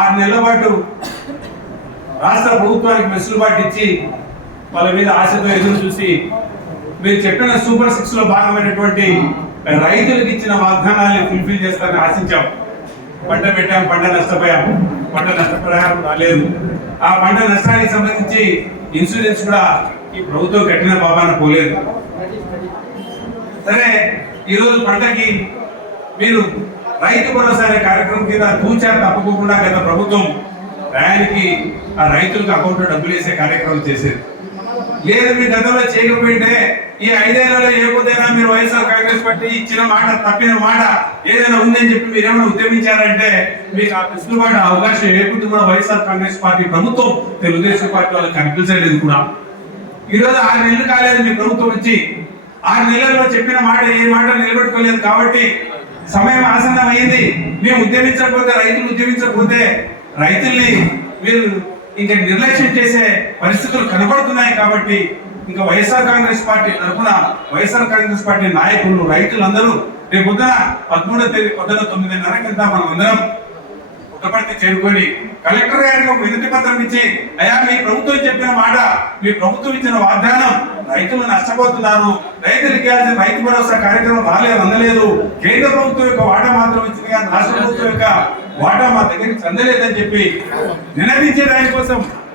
6 నెలల పాటు రాష్ట్ర ప్రభుత్వానికి వెసులుబాటు ఇచ్చి వాళ్ళ మీద ఆశతో ఎదురు చూసి మీరు చెప్పిన సూపర్ 6 లో భాగమైనటువంటి రైతులకు ఇచ్చిన వాగ్దానాలను ఫుల్ఫిల్ చేస్తారని ఆశించాం. పంట పెట్టాం, పంట నష్టపోయాం, పంట నష్టపరిహారం రాలేదు. ఆ పంట నష్టానికి సంబంధించి ఇన్సూరెన్స్ కూడా ఈ ప్రభుత్వం కట్టిన పాపాన పోలేదు. సరే, ఈరోజు పంటకి మీరు రైతు భరోసా అనే కార్యక్రమం కింద తూచా తప్పకుండా గత ప్రభుత్వం టయానికి ఆ రైతులకు అకౌంట్లో డబ్బులు వేసే కార్యక్రమం చేసేది లేదు. మీ గతంలో చేయకపోయింటే ఈ 5 ఏళ్లలో ఏ పొద్దుైనా మీరు వైఎస్ఆర్ కాంగ్రెస్ పార్టీ ఇచ్చిన మాట, తప్పిన మాట ఏదైనా ఉందని చెప్పి మీరు ఏమైనా ఉద్యమించారంటే మీకు ఆ వెసులుబాటు అవకాశం ఏ పొద్దు కూడా వైఎస్ఆర్ కాంగ్రెస్ పార్టీ ప్రభుత్వం తెలుగుదేశం పార్టీ వాళ్ళకి కనిపించలేదు కూడా. ఈరోజు 6 నెలలు కాలేదు మీ ప్రభుత్వం వచ్చి, 6 నెలల్లో చెప్పిన మాట ఏ మాట నిలబెట్టుకోలేదు. కాబట్టి సమయం ఆసన్నమైంది. మేము ఉద్యమించకపోతే, రైతులు ఉద్యమించకపోతే రైతుల్ని మీరు ఇంకా నిర్లక్ష్యం చేసే పరిస్థితులు కనబడుతున్నాయి. కాబట్టి ఇంకా వైఎస్ఆర్ కాంగ్రెస్ పార్టీ తరఫున వైఎస్ఆర్ కాంగ్రెస్ పార్టీ నాయకులు, రైతులందరూ రేపు పొద్దున 13వ తేదీ పొద్దున 9:30 కింద మనం అందరం పుట్టపర్తి చేరుకొని కలెక్టర్ గారికి ఒక వినతి పత్రం ఇచ్చి, అయ్యా మీ ప్రభుత్వం చెప్పిన మాట, మీ ప్రభుత్వం ఇచ్చిన వాగ్దానం, రైతులు నష్టపోతున్నారు, రైతులకు ఇవ్వాల్సిన రైతు భరోసా కార్యక్రమం అందలేదు, కేంద్ర ప్రభుత్వం యొక్క వాటా మాత్రం ఇచ్చింది కానీ రాష్ట్ర ప్రభుత్వం యొక్క వాటా మా దగ్గరికి అందలేదని చెప్పి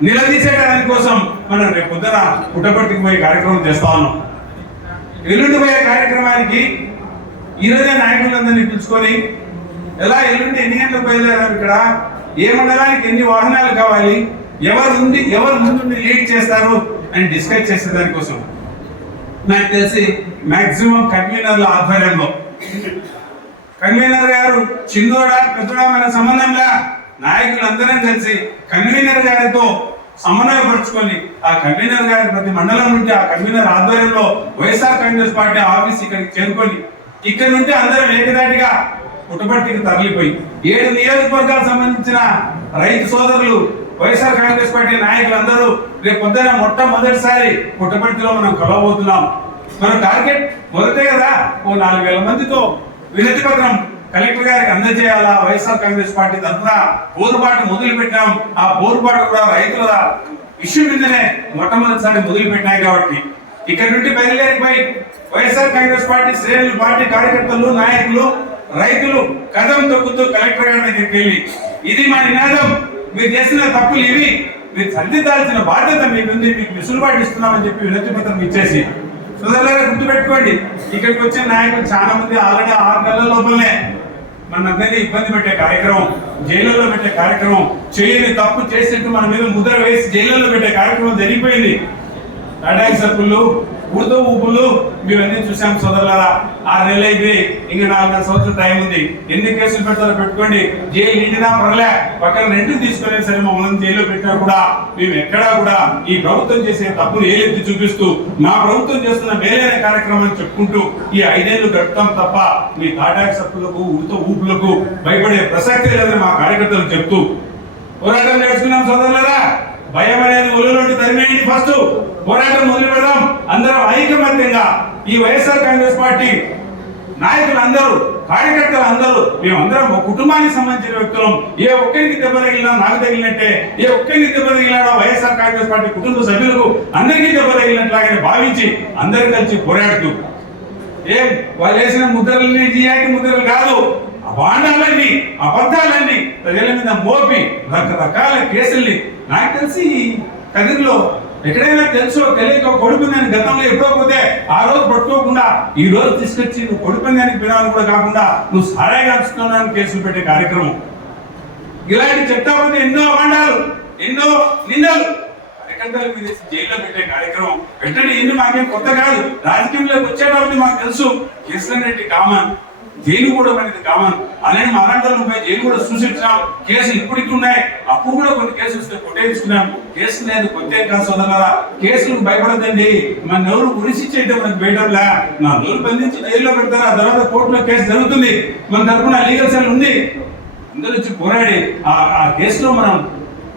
నిలదీసే దానికోసం మనం రేపు పొద్దున పుట్టపర్తికి పోయే కార్యక్రమం చేస్తా ఉన్నాం. ఎల్లుండి పోయే కార్యక్రమానికి ఈరోజే నాయకులందరినీ పిలుచుకొని ఎలా ఎల్లుండి ఎన్ని గంటలకు బయలుదేరారు, ఇక్కడ ఏ మండలానికి ఎన్ని వాహనాలు కావాలి, ఎవరు ముందు లీడ్ చేస్తారు అని డిస్కస్ చేసే దానికోసం నాకు తెలిసి మాక్సిమం కన్వీనర్ల ఆధ్వర్యంలో, కన్వీనర్ గారు చిన్నోడా పెద్దోడా మన సంబంధంలా నాయకులందరం కలిసి కన్వీనర్ గారితో సమన్వయపరుచుకొని ఆ కన్వీనర్ గారి ప్రతి మండలం నుండి ఆ కన్వీనర్ ఆధ్వర్యంలో వైఎస్ఆర్ కాంగ్రెస్ పార్టీ ఆఫీస్ ఇక్కడికి చేరుకొని ఇక్కడ నుండి అందరం ఏకదాటిగా పుట్టపర్తికి తరలిపోయి 7 నియోజకవర్గాలకు సంబంధించిన రైతు సోదరులు, వైఎస్ఆర్ కాంగ్రెస్ పార్టీ నాయకులందరూ రేపు పొద్దున మొట్టమొదటిసారి పుట్టపర్తిలో మనం కలవబోతున్నాం. మన టార్గెట్ మొదటే కదా, ఓ 4,000 మందితో వినతి పత్రం కలెక్టర్ గారికి అందజేయాలా. వైఎస్ఆర్ కాంగ్రెస్ పార్టీ తరఫున పోరుబాటు మొదలు పెట్టాం. ఆ పోరుబాటు కూడా రైతుల ఇష్యూ మీదనే మొట్టమొదటిసారి మొదలు పెట్టినాయి. కాబట్టి ఇక్కడ నుండి బయలుదేరిపోయి వైఎస్ఆర్ కాంగ్రెస్ పార్టీ శ్రేణులు, పార్టీ కార్యకర్తలు, నాయకులు, రైతులు కదం తొక్కుతూ కలెక్టర్ గారి దగ్గరికి వెళ్ళి, ఇది మా నినాదం, మీరు చేసిన తప్పులు ఇవి, మీరు సరిదిద్దాల్సిన బాధ్యత మీకు ఉంది, మీకు వెసులుబాటు ఇస్తున్నామని చెప్పి వినతి పత్రం ఇచ్చేసి, సోదరులారా గుర్తుపెట్టుకోండి, ఇక్కడికి వచ్చిన నాయకులు చాలా మంది ఆల్రెడీ 6 నెలల లోపలనే మనందరినీ ఇబ్బంది పెట్టే కార్యక్రమం, జైలులో పెట్టే కార్యక్రమం, చేయని తప్పు చేసినట్టు మన మీద ముద్ర వేసి జైలులో పెట్టే కార్యక్రమం జరిగిపోయింది. టాటాక్స్ సబ్బులు, ఉడత ఊపులు మేమన్నీ చూసాం సోదరులారా. 6 నెలలు అయిపోయి ఇంకా 4 సంవత్సరాల టైం ఉంది. ఎన్ని కేసులు పెడతారో పెట్టుకోండి. జైలు నిండినా పర్లే, పక్కన రెండుకు తీసుకునే సరే మమ్మల్ని జైల్లో పెట్టినా కూడా మేము ఎక్కడా కూడా ఈ ప్రభుత్వం చేసే తప్పును ఏలెత్తి చూపిస్తూ మా ప్రభుత్వం చేస్తున్న మేలైన కార్యక్రమాన్ని చెప్పుకుంటూ ఈ 5 ఏళ్లు గడుపుతాం తప్ప మీ టాటాక్స్ సబ్బులకు, ఉడత ఊపులకు భయపడే ప్రసక్తే లేదని మా కార్యకర్తలు చెప్తూ పోరాటం నేర్చుకున్నాం సోదరులారా. భయం అనేది ఒళ్ళులోండి తరిమేయండి. ఫస్ట్ పోరాటం మొదలు పెడదాం. అందరం ఐకమత్యంగా ఈ వైఎస్ఆర్ కాంగ్రెస్ పార్టీ నాయకులందరూ, కార్యకర్తలు అందరూ, మేమందరం ఒక కుటుంబానికి సంబంధించిన వ్యక్తులం. ఏ ఒక్కరికి దెబ్బ తగిలినా నాకు తగిలినట్టే, ఏ ఒక్కరికి దెబ్బ తగిలినాడో వైఎస్ఆర్ కాంగ్రెస్ పార్టీ కుటుంబ సభ్యులకు అందరికీ దెబ్బ తగిలినట్లాగానే భావించి అందరూ కలిసి పోరాడుతూ, వాళ్ళు వేసిన ముద్రలని జియాకి ముద్రలు కాదు, అభాండాలన్నీ, అబద్ధాలన్నీ ప్రజల మీద మోపి రకరకాల కేసుల్ని, నాకు తెలిసి కదిరిలో ఎక్కడైనా తెలుసో తెలియక కొడుకుందని గతంలో ఎప్పుడో పోతే ఆ రోజు పట్టుకోకుండా ఈ రోజు తీసుకొచ్చి నువ్వు కొడుకుందానికి పిలవాలని కూడా కాకుండా నువ్వు సారాయి కాల్చుకున్నాను కేసులు పెట్టే కార్యక్రమం, ఇలాంటి చెప్తా పోతే ఎన్నో అభాండాలు, ఎన్నో నిందలు కార్యకర్తల మీద జైల్లో పెట్టే కార్యక్రమం పెట్టండి. ఇన్ని మాకేం కొత్త కాదు. రాజకీయంలోకి వచ్చేటప్పుడు మాకు తెలుసు కేసులు అనేటి కామన్, జైలు కూడా అనేది కామన్. అలానే మరాఠాలు జైలు కూడా సూచించాం. కేసులు ఇప్పటికీ ఉన్నాయి, అప్పుడు కూడా కొన్ని కేసులు వస్తే కొట్టేసుకున్నాం. కేసులు లేదు కొట్టే కాదు సోదరులారా. కేసులకు భయపడద్దండి. మన ఎవరు ఉరిసిచ్చేటే మనకు బయటంలా, నా నోరు బంధించి జైల్లో పెడతారు. ఆ తర్వాత కోర్టులో కేసు జరుగుతుంది, మన తరఫున లీగల్ సెల్ ఉంది. అందరూ వచ్చి పోరాడి ఆ కేసులో మనం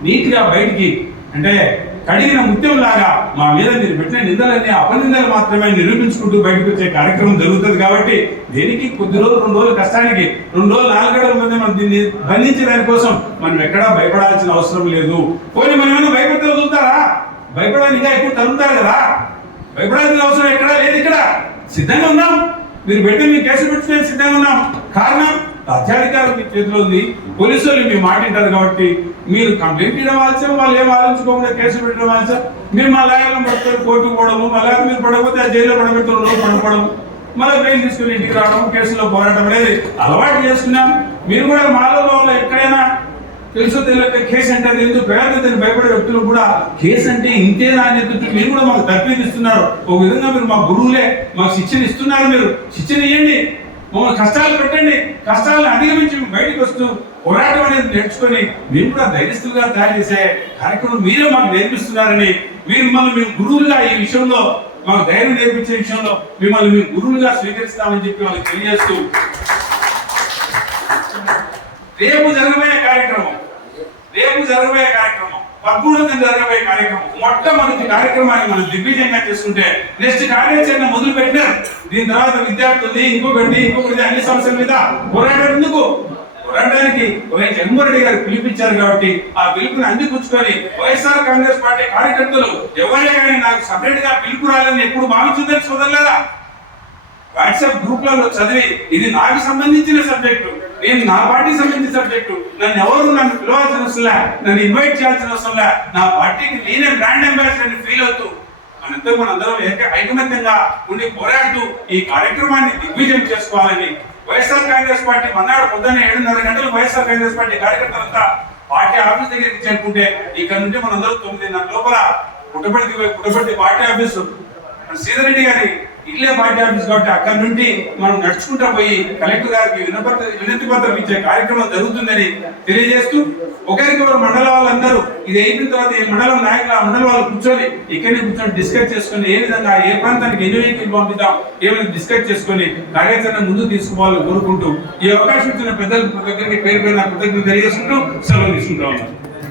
నీట్ గా బయటికి, అంటే కడిగిన ముత్యం లాగా మా మీద మీరు పెట్టిన నిందలన్నీ అపనిందలు మాత్రమే నిరూపించుకుంటూ బయటకు వచ్చే కార్యక్రమం జరుగుతుంది. కాబట్టి దేనికి కొద్ది రోజులు 2 రోజుల కష్టానికి 2 రోజులు 4 గంటల ముందే మనం దీన్ని బంధించే దానికోసం మనం ఎక్కడా భయపడాల్సిన అవసరం లేదు. పోనీ మనం ఏమైనా భయపడితే వదులుతారా? భయపడడానికి ఎక్కువ తరుగుతారు కదా. భయపడాల్సిన అవసరం ఎక్కడా లేదు. ఇక్కడ సిద్ధంగా ఉన్నాం. మీరు పెడితే మీ కేసు పెట్టుకునే సిద్ధంగా ఉన్నాం. కారణం రాజ్యాధికారం మీ చేతిలో ఉంది. పోలీసులు మీ మాట వింటారు. కాబట్టి మీరు కంప్లైంట్ ఇవ్వాల్సిన వాళ్ళు ఏం ఆలోచించుకోకుండా కేసు పెట్టడం మీరు మా లాయర్లను పడుతారు, కోర్టుకు పోవడము, మళ్ళీ మీరు పడకపోతే ఆ జైల్లో పడబెట్టడంలో పడపడము, మళ్ళీ బెయిల్ తీసుకుని ఇంటికి రావడం, కేసులో పోరాటం అనేది అలవాటు చేస్తున్నాం. మీరు కూడా మాలో ఎక్కడైనా తెలుసో తెలియక కేసు అంటే అది ఎందుకు పేదని భయపడే వ్యక్తులు కూడా కేసు అంటే ఇంతేనా అని మీరు కూడా మాకు తర్పీదిస్తున్నారు. ఒక విధంగా మీరు మా గురువులే మాకు శిక్షణ ఇస్తున్నారు. మీరు శిక్షణ ఇవ్వండి, మమ్మల్ని కష్టాలు పెట్టండి. కష్టాలను అధిగమించి బయటకు వస్తూ పోరాటం అనేది నేర్చుకొని మేము కూడా ధైర్యస్తులుగా తయారు చేసే కార్యక్రమం మీరే మాకు నేర్పిస్తున్నారని మిమ్మల్ని మేము గురువులుగా ఈ విషయంలో మాకు ధైర్యం నేర్పించే విషయంలో మిమ్మల్ని మేము గురువులుగా స్వీకరిస్తామని చెప్పి వాళ్ళకి తెలియజేస్తూ రేపు జరగబోయే కార్యక్రమం 13వ జరగబోయే కార్యక్రమం మొట్టమొదటి కార్యక్రమాన్ని మనం దిగ్విజయంగా చేసుకుంటే నెక్స్ట్ కార్యాచరణ మొదలు పెట్టినారు. దీని తర్వాత విద్యార్థుల్ని ఇంకొకటి అన్ని సమస్యల మీద పోరాటానికి వైఎస్ జగన్మోహన్ రెడ్డి గారు పిలిపించారు. కాబట్టి ఆ పిలుపుని అందిపుచ్చుకొని వైఎస్ఆర్ కాంగ్రెస్ పార్టీ కార్యకర్తలు ఎవరైనా కానీ నాకు సపరేట్ గా పిలుపు రాలని ఎప్పుడు భావించుదని సోదరులారా వాట్సాప్ గ్రూప్లలో చదివి ఇది నాకు సంబంధించిన సబ్జెక్టు, నేను నా పార్టీకి సంబంధించిన సబ్జెక్టు, నన్ను పిలవాల్సిన అవసరంలా, నన్ను ఇన్వైట్ చేయాల్సిన అవసరంలా, నా పార్టీకి నేనే బ్రాండ్ అంబాసిడర్ అని ఫీల్ అవుతూ మనందరం ఐకమత్యంగా ఉండి పోరాడుతూ ఈ కార్యక్రమాన్ని దిగ్విజయం చేసుకోవాలని వైఎస్ఆర్ కాంగ్రెస్ పార్టీ మన్నాడు పొద్దున్న 7:30 గంటలకు వైఎస్ఆర్ కాంగ్రెస్ పార్టీ కార్యకర్తలంతా పార్టీ ఆఫీస్ దగ్గరికి చేరుకుంటే ఇక్కడ నుండి మనందరూ 9:30 లోపల పుట్టపర్తి పార్టీ ఆఫీసు శ్రీధర్ రెడ్డి గారి ఇల్లే పార్టీ ఆఫీస్ కాబట్టి అక్కడి నుండి మనం నడుచుకుంటా పోయి కలెక్టర్ గారికి వినతి పత్రం ఇచ్చే కార్యక్రమం జరుగుతుందని తెలియజేస్తూ ఒకరికొకరు మండల వాళ్ళందరూ ఇది అయిన తర్వాత ఈ మండలం నాయకులు ఆ మండల వాళ్ళు కూర్చొని ఇక్కడిని కూర్చొని డిస్కస్ చేసుకుని ఏ విధంగా ఏ ప్రాంతానికి ఎన్ని వెహికల్ పంపిద్దాం ఏమైనా డిస్కస్ చేసుకుని కార్యాచరణ ముందుకు తీసుకోవాలని కోరుకుంటూ ఈ అవకాశం ఇచ్చిన పెద్దలకు దగ్గరికి పేరు కృతజ్ఞతలు తెలియజేసుకుంటూ సెలవు తీసుకుంటా ఉన్నాను.